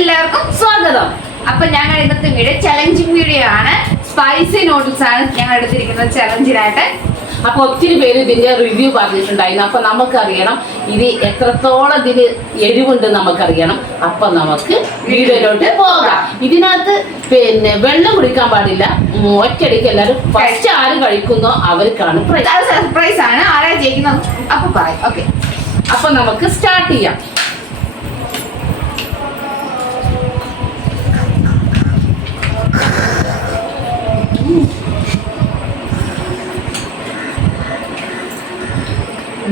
എല്ലാവർക്കും സ്വാഗതം. അപ്പൊ ഞങ്ങൾ ഇന്നത്തെ വീഡിയോ ചലഞ്ചിങ് വീഡിയോ ആണ്. സ്പൈസി നൂഡിൽസ് ആണ് ഞങ്ങൾ എടുത്തിരിക്കുന്നത് ചലഞ്ചിനായിട്ട്. അപ്പൊ ഒത്തിരി പേര് ഇതിന്റെ റിവ്യൂ പറഞ്ഞിട്ടുണ്ടായിരുന്നു. അപ്പൊ നമുക്കറിയണം ഇത് എത്രത്തോളം ഇതിന് എരിവുണ്ട് നമുക്കറിയണം. അപ്പൊ നമുക്ക് വീഡിയോയിലോട്ട് പോകാം. ഇതിനകത്ത് വെള്ളം കുടിക്കാൻ പാടില്ല. ഒറ്റയടിക്ക് എല്ലാവരും ഫസ്റ്റ് ആര് കഴിക്കുന്നോ അവർക്കാണ് സർപ്രൈസ് ആണ്. ആരാ ജയിക്കുന്നത് അപ്പൊ പറയാം. ഓക്കെ, അപ്പൊ നമുക്ക് സ്റ്റാർട്ട് ചെയ്യാം.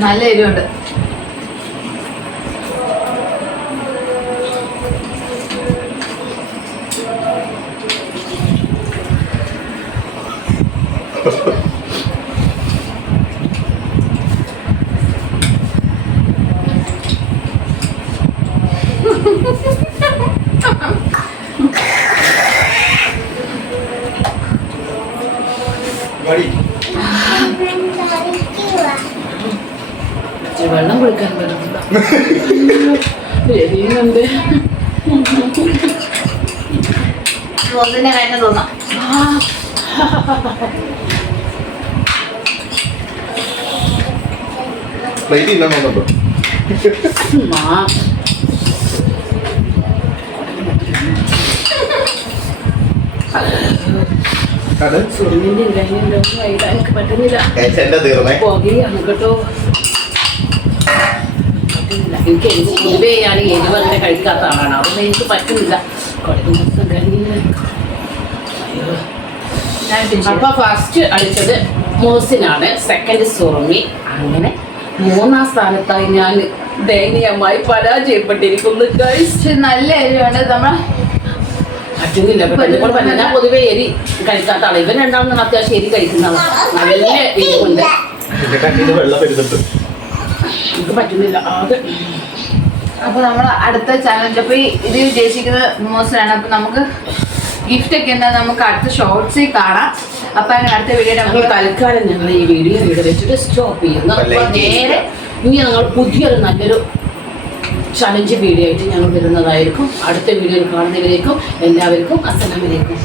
നല്ല എരിവുണ്ട്. വെള്ളം കുടിക്കാൻ പറ്റുന്നില്ല. എരിയുന്നുണ്ട്. റോസിന്റെ കാര്യം തോന്നാം. എനിക്ക് പറ്റുന്നില്ല. പുകയാണ് കേട്ടോ. എനിക്ക് പൊതുവേ ഞാൻ എരിവ് അങ്ങനെ കഴിക്കാത്ത ആളാണ്. അതൊന്നും എനിക്ക് പറ്റുന്നില്ല. അപ്പൊ ഫസ്റ്റ് അടിച്ചത് മോസിനാണ്, സെക്കൻഡ് സുറുമി, അങ്ങനെ 3-ാം സ്ഥാനത്തായി ഞാൻ ദയനീയമായി പരാജയപ്പെട്ടിരിക്കുന്നു. നല്ല എരിവാണ്. നമ്മൾ പറ്റുന്നില്ല. ഞാൻ പൊതുവെ എരി കഴിക്കാത്ത ആളാണ്. ഇവൻ രണ്ടാമത് അത്യാവശ്യം എരി കഴിക്കുന്നതാണ്. നല്ല എരിവുണ്ട്. എനിക്ക് പറ്റുന്നില്ല. അപ്പൊ നമ്മൾ അടുത്ത ചാലഞ്ച്, അപ്പൊ ഇത് ഉദ്ദേശിക്കുന്നത് മോശമാണ്. അപ്പൊ നമുക്ക് ഗിഫ്റ്റ് ഒക്കെ എന്താ നമുക്ക് അടുത്ത ഷോർട്സിൽ കാണാം. അപ്പൊ അങ്ങനെ അടുത്ത വീഡിയോ തൽക്കാലം ഞങ്ങൾ ഈ വീഡിയോ ഇവിടെ വെച്ചിട്ട് സ്റ്റോപ്പ് ചെയ്യുന്നു. അപ്പൊ നേരെ ഇനി ഞങ്ങൾ പുതിയൊരു നല്ലൊരു ചലഞ്ച് വീഡിയോ ആയിട്ട് ഞങ്ങൾ വരുന്നതായിരിക്കും. അടുത്ത വീഡിയോയിൽ കാണുന്നവരേക്കും എല്ലാവർക്കും അസ്സലാമു അലൈക്കും.